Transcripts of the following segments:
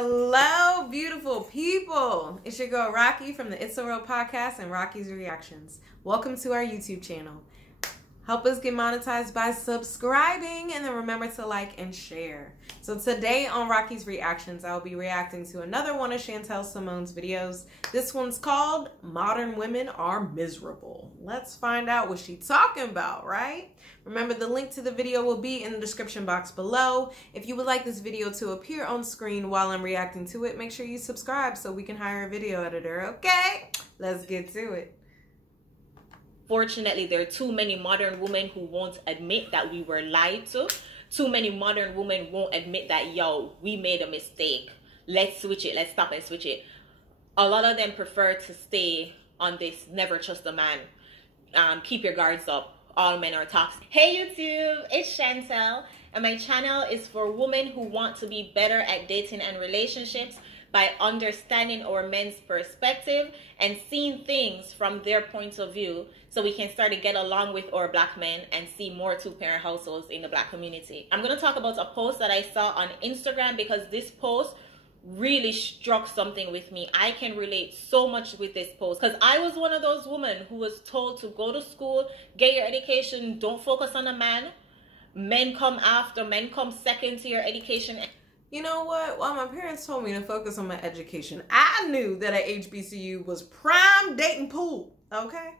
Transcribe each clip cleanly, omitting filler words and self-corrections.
Hello, beautiful people. It's your girl Rocqi from the It's a Real podcast and Rocqi's Reactions. Welcome to our YouTube channel. Help us get monetized by subscribing, and then remember to like and share. So today on Rocqi's Reactions, I'll be reacting to another one of Chantelle Simone's videos. This one's called Modern Women Are Miserable. Let's find out what she's talking about, right? Remember, the link to the video will be in the description box below. If you would like this video to appear on screen while I'm reacting to it, make sure you subscribe so we can hire a video editor, okay? Let's get to it. Fortunately, there are too many modern women who won't admit that we were lied to. Too many modern women won't admit that, yo, we made a mistake. Let's switch it. Let's stop and switch it. A lot of them prefer to stay on this never trust a man. Keep your guards up. All men are toxic. Hey YouTube, it's Chantelle, and my channel is for women who want to be better at dating and relationships by understanding our men's perspective and seeing things from their point of view, so we can start to get along with our black men and see more two-parent households in the black community. I'm going to talk about a post that I saw on Instagram because this post really struck something with me. I can relate so much with this post because I was one of those women who was told to go to school, get your education, don't focus on a man. Men come after, men come second to your education. You know what? While my parents told me to focus on my education, I knew that at HBCU was prime dating pool, okay?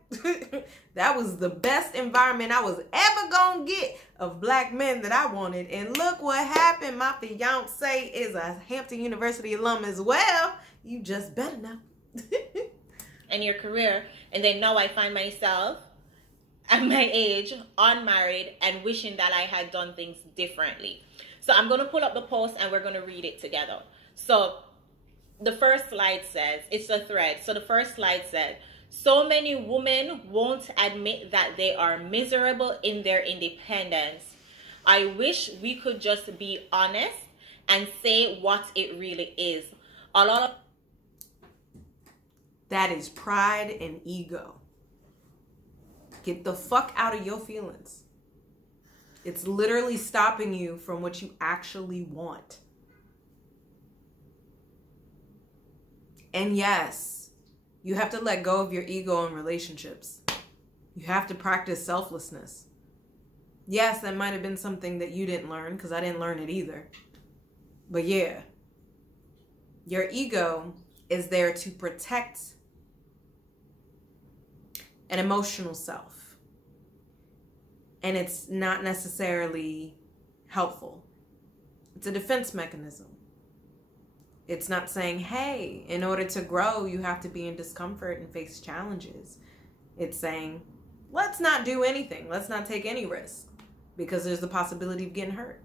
That was the best environment I was ever gonna get of black men that I wanted. And look what happened. My fiance is a Hampton University alum as well. You just better know. And your career. And then now I find myself at my age, unmarried, and wishing that I had done things differently. So I'm going to pull up the post and we're going to read it together. So the first slide says, it's a thread. So the first slide said, so many women won't admit that they are miserable in their independence. I wish we could just be honest and say what it really is. A lot of that is pride and ego. Get the fuck out of your feelings. It's literally stopping you from what you actually want. And yes, you have to let go of your ego in relationships. You have to practice selflessness. Yes, that might have been something that you didn't learn, because I didn't learn it either. But yeah, your ego is there to protect an emotional self. And it's not necessarily helpful. It's a defense mechanism. It's not saying, hey, in order to grow, you have to be in discomfort and face challenges. It's saying, let's not do anything. Let's not take any risk because there's the possibility of getting hurt.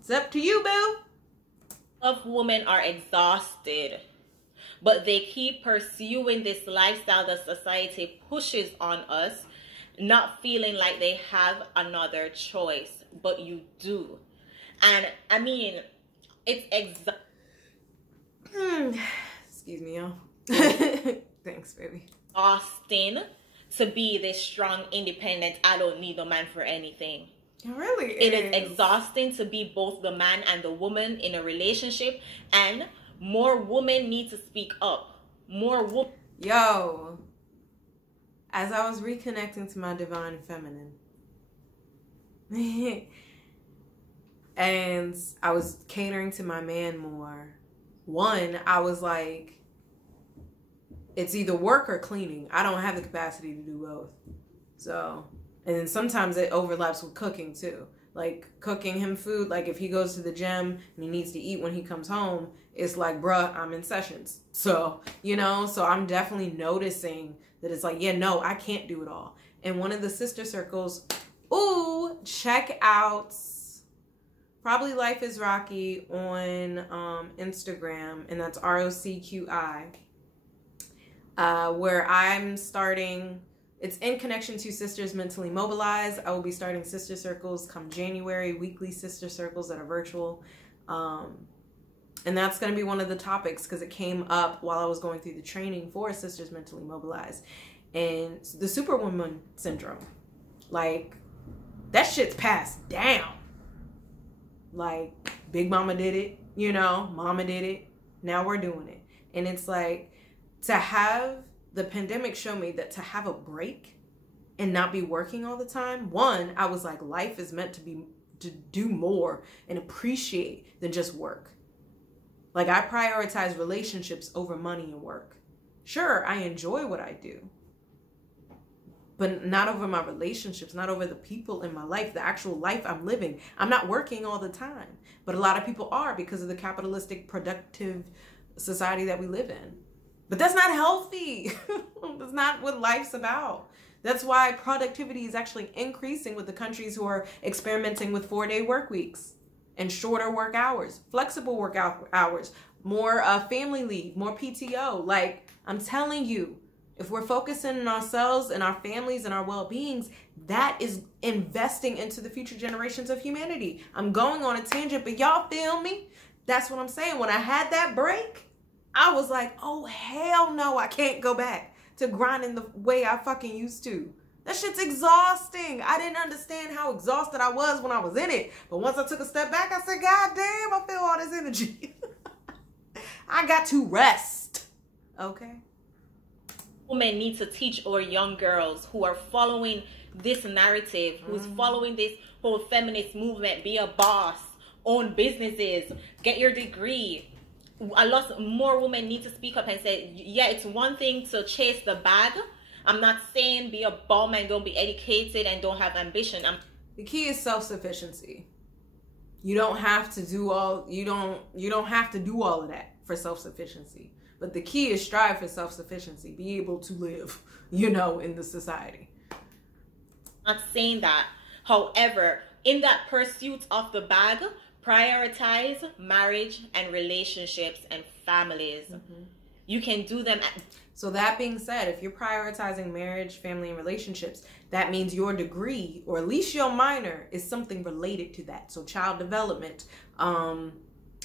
It's up to you, boo. Of women are exhausted, but they keep pursuing this lifestyle that society pushes on us, not feeling like they have another choice, but you do. And I mean, it's excuse me, y'all. Thanks, baby. Exhausting to be this strong, independent, I don't need a man for anything. It really is. It is exhausting to be both the man and the woman in a relationship, and more women need to speak up. More women. Yo. As I was reconnecting to my divine feminine, and I was catering to my man more, one, I was like, it's either work or cleaning. I don't have the capacity to do both. So, and then sometimes it overlaps with cooking too. Like cooking him food, like if he goes to the gym and he needs to eat when he comes home, it's like, bruh, I'm in sessions. So, you know, so I'm definitely noticing that it's like, yeah, no, I can't do it all. And one of the sister circles, ooh, check out Probably Life is Rocqi on Instagram, and that's ROCQI, where I'm starting, it's in connection to Sisters Mentally Mobilized. I will be starting sister circles come January, weekly sister circles that are virtual. And that's going to be one of the topics because it came up while I was going through the training for Sisters Mentally Mobilized. And the Superwoman syndrome. Like, that shit's passed down. Like, Big Mama did it, you know, Mama did it. Now we're doing it. And it's like, to have the pandemic show me that to have a break and not be working all the time. One, I was like, life is meant to do more and appreciate than just work. Like, I prioritize relationships over money and work. Sure, I enjoy what I do, but not over my relationships, not over the people in my life, the actual life I'm living. I'm not working all the time, but a lot of people are because of the capitalistic, productive society that we live in. But that's not healthy. That's not what life's about. That's why productivity is actually increasing with the countries who are experimenting with 4-day work weeks and shorter work hours, flexible work hours, more family leave, more PTO. Like, I'm telling you, if we're focusing on ourselves and our families and our well-beings, that is investing into the future generations of humanity. I'm going on a tangent, but y'all feel me? That's what I'm saying. When I had that break, I was like, oh, hell no, I can't go back to grinding the way I fucking used to. That shit's exhausting. I didn't understand how exhausted I was when I was in it. But once I took a step back, I said, God damn, I feel all this energy. I got to rest. Okay? Women need to teach our young girls who are following this narrative, who's following this whole feminist movement, be a boss, own businesses, get your degree. A lot more women need to speak up and say, yeah, it's one thing to chase the bag. I'm not saying be a bum and don't be educated and don't have ambition. The key is self-sufficiency. You don't have to do all you don't have to do all of that for self-sufficiency. But the key is strive for self-sufficiency. Be able to live, you know, in the society. I'm not saying that. However, in that pursuit of the bag, prioritize marriage and relationships and families. You can do them. So that being said, if you're prioritizing marriage, family, and relationships, that means your degree, or at least your minor, is something related to that. So child development,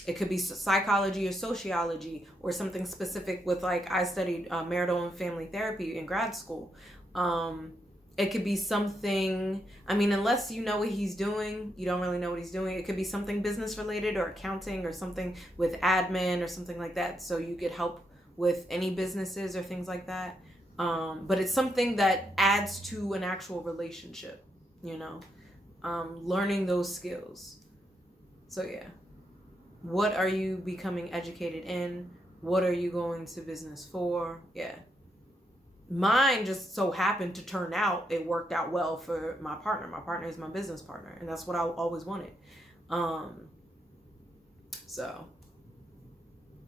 it could be psychology or sociology, or something specific with, like, I studied marital and family therapy in grad school. It could be something, I mean, unless you know what he's doing, you don't really know what he's doing. It could be something business related or accounting or something with admin or something like that. So you get help with any businesses or things like that. But it's something that adds to an actual relationship, you know, learning those skills. So yeah, what are you becoming educated in? What are you going to business for? Yeah. Mine just so happened to turn out, it worked out well for my partner. My partner is my business partner, and that's what I always wanted.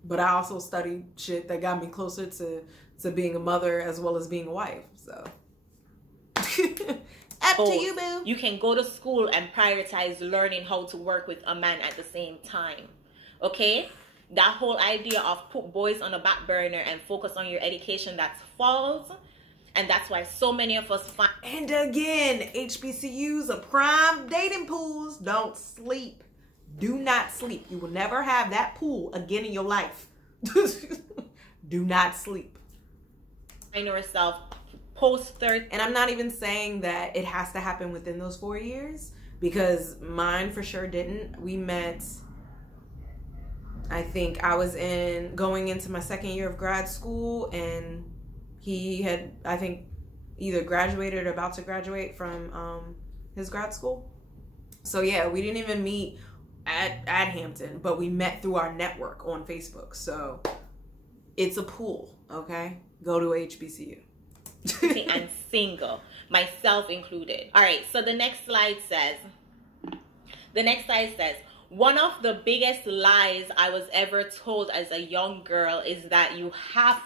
But I also studied shit that got me closer to being a mother as well as being a wife. So up to you, boo. You can go to school and prioritize learning how to work with a man at the same time. Okay? That whole idea of put boys on the back burner and focus on your education, that's false. And that's why so many of us find... And again, HBCUs are prime dating pools. Don't sleep. Do not sleep. You will never have that pool again in your life. Do not sleep. Find yourself post-30. And I'm not even saying that it has to happen within those 4 years, because mine for sure didn't. We met... I think I was going into my second year of grad school, and he had, I think, either graduated or about to graduate from his grad school. So yeah, we didn't even meet at Hampton, but we met through our network on Facebook. So it's a pool, okay? Go to HBCU. And single, myself included. All right, so the next slide says, one of the biggest lies I was ever told as a young girl is that you have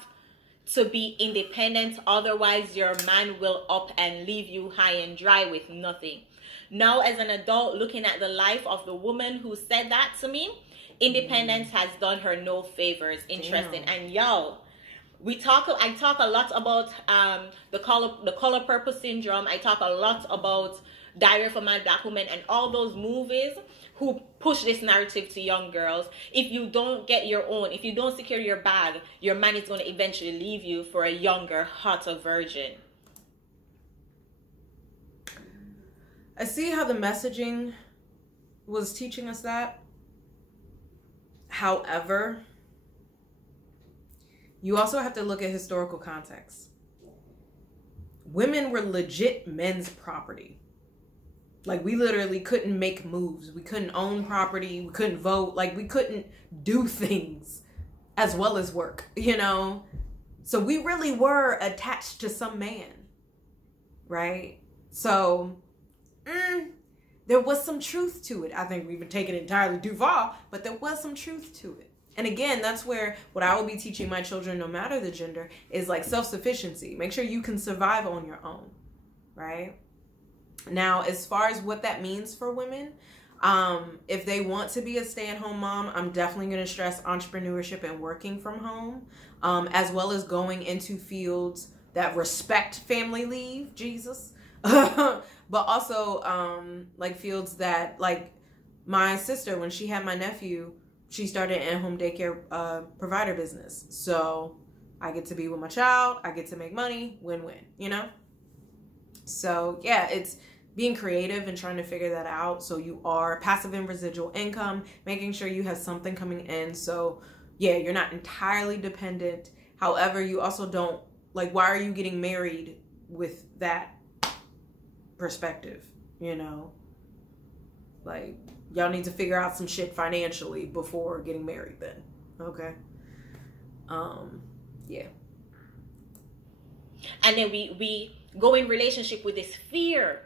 to be independent, otherwise your man will up and leave you high and dry with nothing. Now, as an adult, looking at the life of the woman who said that to me, independence has done her no favors. Interesting. Damn. And y'all, I talk a lot about the color purple syndrome. I talk a lot about Diary of a Mad Black Woman and all those movies who push this narrative to young girls. If you don't get your own, if you don't secure your bag, your man is going to eventually leave you for a younger, hotter virgin. I see how the messaging was teaching us that, However, you also have to look at historical context. Women were legit men's property. Like, we literally couldn't make moves. We couldn't own property. We couldn't vote. Like, we couldn't do things as well as work, you know? So we really were attached to some man, right? So there was some truth to it. I think we've taken it entirely too far, but there was some truth to it. And again, that's where what I will be teaching my children, no matter the gender, is like self-sufficiency. Make sure you can survive on your own, right? Now, as far as what that means for women, if they want to be a stay-at-home mom, I'm definitely going to stress entrepreneurship and working from home, as well as going into fields that respect family leave, Jesus. But also like fields that, like my sister, when she had my nephew, she started an in-home daycare provider business. So I get to be with my child, I get to make money, win-win, you know? So yeah, it's being creative and trying to figure that out. So you are passive and residual income, making sure you have something coming in. So yeah, you're not entirely dependent. However, you also don't, like, why are you getting married with that perspective, you know? Like, y'all need to figure out some shit financially before getting married then. Okay. Yeah. And then we go in relationship with this fear.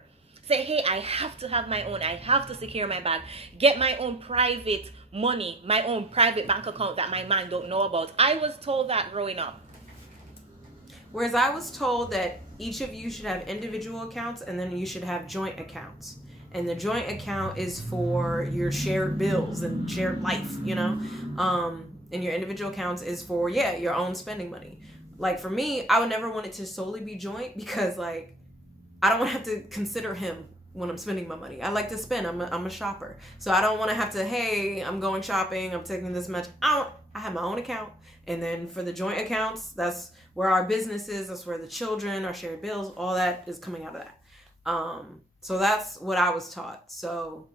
Say, hey, I have to have my own. I have to secure my bag. Get my own private money, my own private bank account that my man don't know about. I was told that growing up. Whereas I was told that each of you should have individual accounts and then you should have joint accounts. And the joint account is for your shared bills and shared life, you know? And your individual accounts is for, yeah, your own spending money. Like for me, I would never want it to solely be joint because, like, I don't want to have to consider him when I'm spending my money. I like to spend. I'm a shopper. So I don't want to have to, hey, I'm going shopping, I'm taking this much. I have my own account. And then for the joint accounts, that's where our business is. That's where the children, our shared bills, all that is coming out of that. So that's what I was taught. So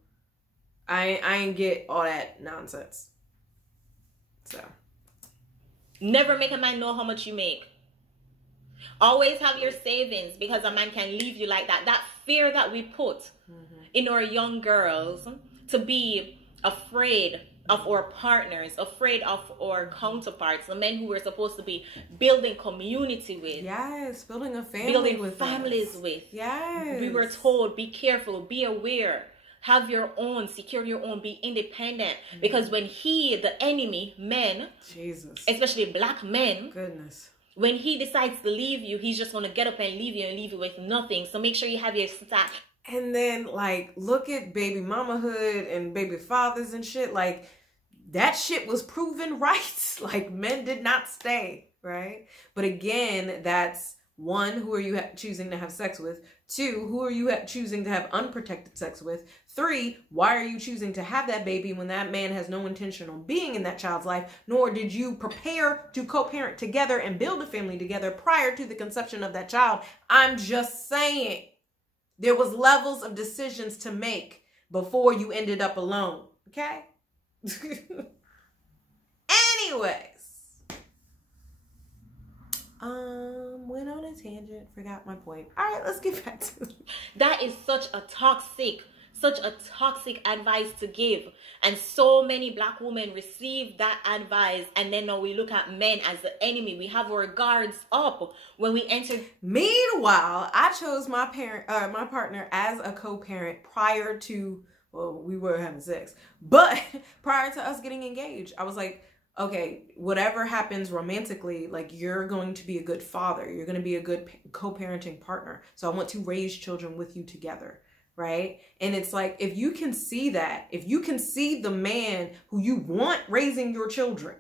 I ain't get all that nonsense. So never make a man know how much you make. Always have your savings, because a man can leave you like that. That fear that we put in our young girls to be afraid of our partners, afraid of our counterparts, the men who we're supposed to be building community with. Yes, building a family building with families us. With. Yes. We were told, be careful, be aware, have your own, secure your own, be independent. Because when the enemy, men, Jesus, especially black men, goodness, when he decides to leave you, he's just going to get up and leave you with nothing. So make sure you have your stack. And then, like, look at baby mamahood and baby fathers and shit. Like, that shit was proven right. Like, men did not stay, right? But again, that's one, who are you choosing to have sex with? Two, who are you choosing to have unprotected sex with? Three, why are you choosing to have that baby when that man has no intention on being in that child's life, nor did you prepare to co-parent together and build a family together prior to the conception of that child? I'm just saying, there was levels of decisions to make before you ended up alone, okay? Anyways, went on a tangent, forgot my point. All right, let's get back to it. That is such a toxic advice to give, and so many black women receive that advice, and then now we look at men as the enemy. We have our guards up when we enter. Meanwhile, I chose my partner as a co-parent prior to, well, we were having sex, but prior to us getting engaged. I was like, okay, whatever happens romantically, like, you're going to be a good father. You're going to be a good co-parenting partner. So I want to raise children with you together, right? And it's like, if you can see that, if you can see the man who you want raising your children,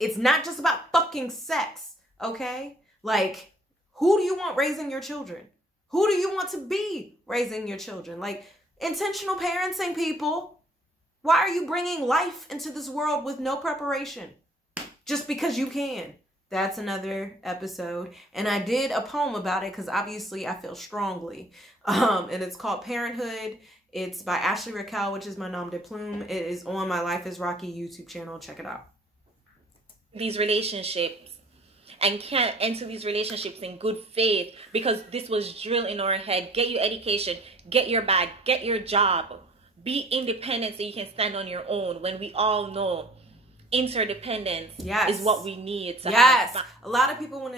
it's not just about fucking sex, okay? Like, who do you want raising your children? Who do you want to be raising your children? Like, intentional parenting, people. Why are you bringing life into this world with no preparation? Just because you can. That's another episode. And I did a poem about it because obviously I feel strongly. And it's called Parenthood. It's by Ashley Raquel, which is my nom de plume. It is on my Life is Rocqi YouTube channel. Check it out. These relationships and can't enter these relationships in good faith because this was drilled in our head. Get your education, get your bag, get your job, be independent so you can stand on your own, when we all know interdependence is what we need to have. A lot of people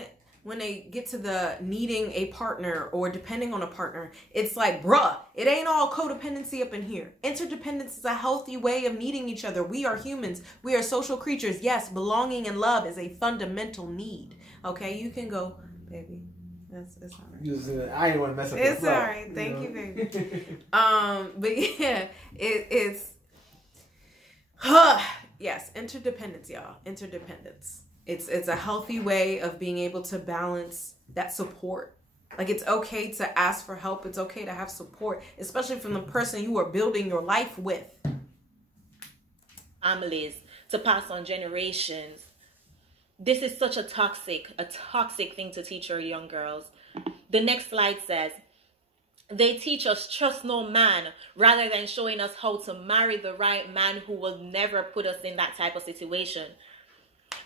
when they get to the needing a partner or depending on a partner, it's like, bruh, it ain't all codependency up in here. Interdependence is a healthy way of needing each other. We are humans. We are social creatures. Yes, belonging and love is a fundamental need. Okay, you can go, baby. It's all right. I didn't want to mess up. It's all right. Thank you, baby. But yeah, it's yes, interdependence, y'all. Interdependence. It's a healthy way of being able to balance that support. Like, it's okay to ask for help. It's okay to have support, especially from the person you are building your life with. Families to pass on generations. This is such a toxic thing to teach our young girls. The next slide says, they teach us trust no man rather than showing us how to marry the right man who will never put us in that type of situation.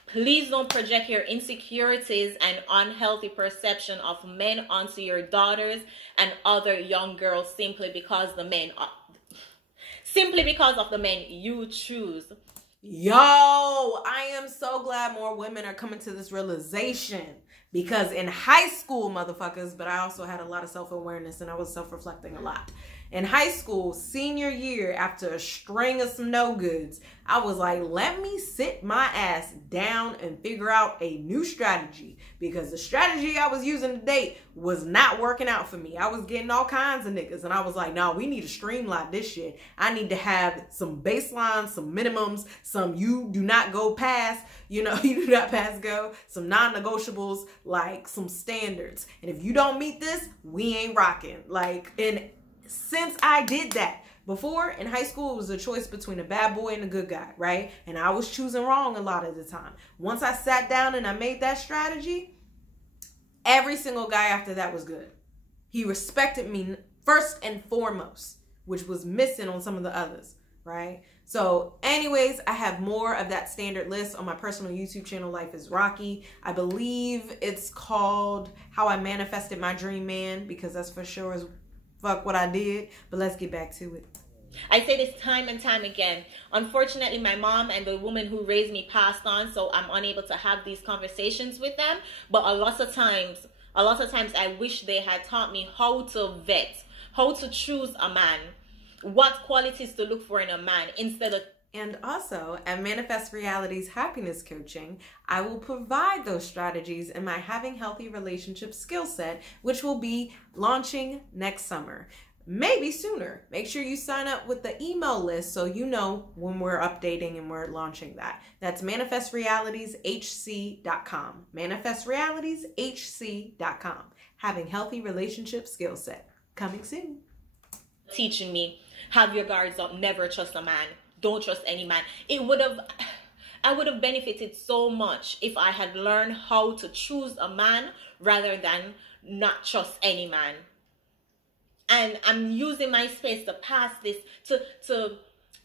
Please don't project your insecurities and unhealthy perception of men onto your daughters and other young girls simply because of the men you choose. Yo, I am so glad more women are coming to this realization, because in high school, motherfuckers, but I also had a lot of self-awareness and I was self-reflecting a lot. In high school, senior year, after a string of some no goods, I was like, let me sit my ass down and figure out a new strategy, because the strategy I was using to date was not working out for me. I was getting all kinds of niggas, and I was like, no, we need to streamline this shit. I need to have some baselines, some minimums, some you do not go past, you do not pass go, some non-negotiables, like some standards. And if you don't meet this, we ain't rocking. Like, and since I did that, before in high school, it was a choice between a bad boy and a good guy, right? And I was choosing wrong a lot of the time. Once I sat down and I made that strategy, every single guy after that was good. He respected me first and foremost, which was missing on some of the others, right? So anyways, I have more of that standard list on my personal YouTube channel, Life is Rocqi. I believe it's called How I Manifested My Dream Man, because that's for sure is fuck what I did. But let's get back to it. I say this time and time again. Unfortunately, my mom and the woman who raised me passed on, so I'm unable to have these conversations with them. But a lot of times I wish they had taught me how to vet, how to choose a man, what qualities to look for in a man instead of... And also, at Manifest Reality's Happiness Coaching, I will provide those strategies in my Having Healthy Relationships skill set, which will be launching next summer. Maybe sooner. Make sure you sign up with the email list so you know when we're updating and we're launching that. That's manifestrealitieshc.com. Manifestrealitieshc.com. Having Healthy Relationships skill set. Coming soon. Teaching me, have your guards up, never trust a man. Don't trust any man. I would have benefited so much if I had learned how to choose a man rather than not trust any man. And I'm using my space to pass this, to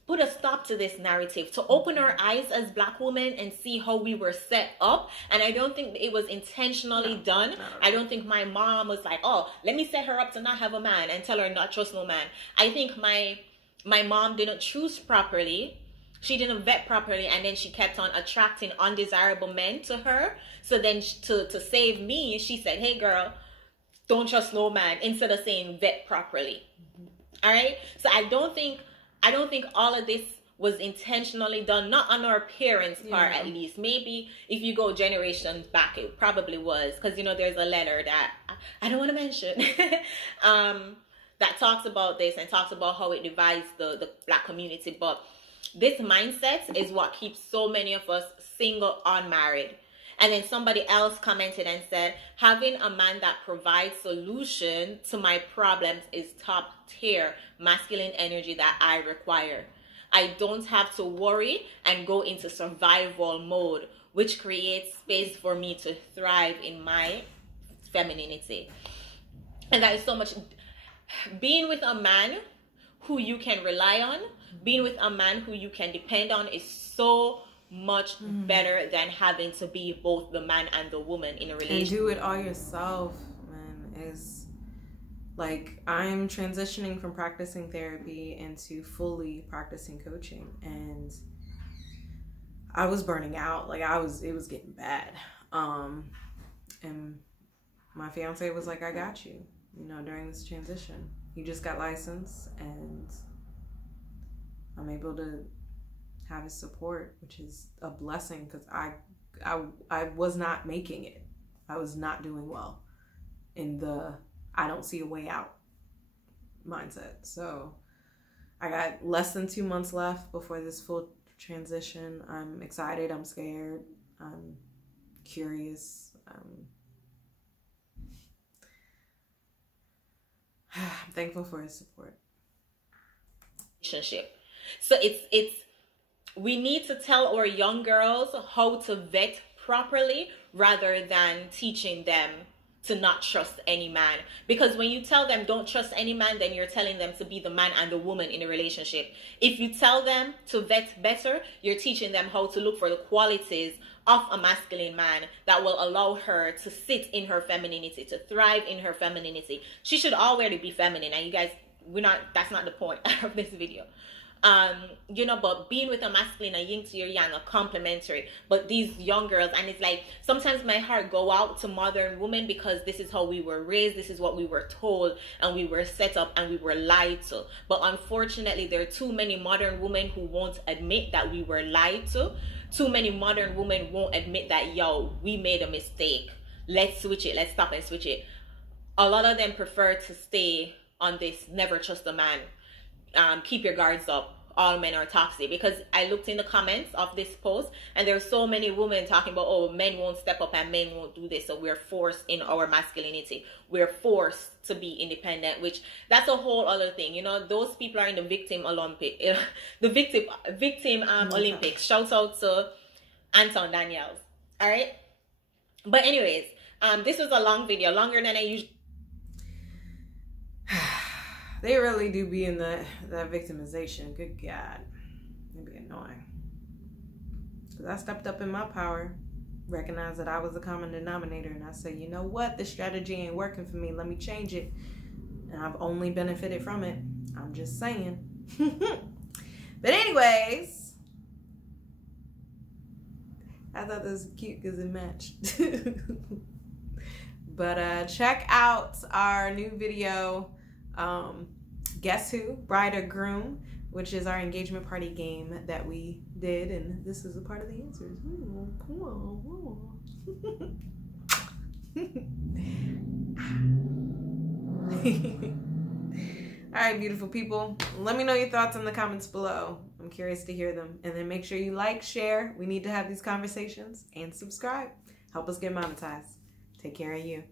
put a stop to this narrative, to open our eyes as Black women and see how we were set up. And I don't think it was intentionally done. No. I don't think my mom was like, oh, let me set her up to not have a man and tell her not trust no man. I think my mom didn't choose properly. She didn't vet properly, and then she kept on attracting undesirable men to her. So then to save me, she said, hey girl, don't trust no man, instead of saying vet properly. All right? So I don't think all of this was intentionally done, not on our parents' part at least. Maybe if you go generations back, it probably was, because there's a letter that I don't want to mention that talks about this and talks about how it divides the Black community. But this mindset is what keeps so many of us single, unmarried. And then somebody else commented and said, having a man that provides solution to my problems is top tier masculine energy that I require. I don't have to worry and go into survival mode, which creates space for me to thrive in my femininity. And that is so much. Being with a man who you can rely on, being with a man who you can depend on is so much better than having to be both the man and the woman in a relationship. And do it all yourself, man. Is like, I'm transitioning from practicing therapy into fully practicing coaching, and I was burning out. Like, it was getting bad. And my fiance was like, I got you, you know, during this transition. He just got licensed, and I'm able to have his support, which is a blessing, because I was not making it. I was not doing well in the I don't see a way out mindset. So I got less than 2 months left before this full transition. I'm excited. I'm scared. I'm curious. I'm thankful for his support. Relationship. So it's we need to tell our young girls how to vet properly rather than teaching them to not trust any man. Because when you tell them don't trust any man, then you're telling them to be the man and the woman in a relationship. If you tell them to vet better, you're teaching them how to look for the qualities of a masculine man that will allow her to sit in her femininity, to thrive in her femininity. She should already be feminine, and you guys, that's not the point of this video. You know, but being with a masculine, a yin to your yang, are complementary. But these young girls, and it's like, sometimes my heart go out to modern women, because this is how we were raised, this is what we were told, and we were set up, and we were lied to. But unfortunately, there are too many modern women who won't admit that we were lied to. Too many modern women won't admit that, yo, we made a mistake. Let's switch it. Let's stop and switch it. A lot of them prefer to stay on this never trust a man. Keep your guards up. All men are toxic. Because I looked in the comments of this post, and there are so many women talking about, oh, men won't step up and men won't do this, so we're forced in our masculinity. We're forced to be independent, which that's a whole other thing. You know, those people are in the victim Olympic, the victim Olympics. Shout out to Anton Daniels. All right. But anyways, this was a long video, longer than I usually. They really do be in that victimization. Good God. It'd be annoying. Because I stepped up in my power, recognized that I was the common denominator, and I said, you know what? This strategy ain't working for me. Let me change it. And I've only benefited from it. I'm just saying. But anyways, I thought this was cute because it matched. But check out our new video, Guess Who? Bride or Groom, which is our engagement party game that we did, and this is a part of the answers. All right, beautiful people, let me know your thoughts in the comments below. I'm curious to hear them. And then make sure you like, share. We need to have these conversations, and subscribe. Help us get monetized. Take care of you.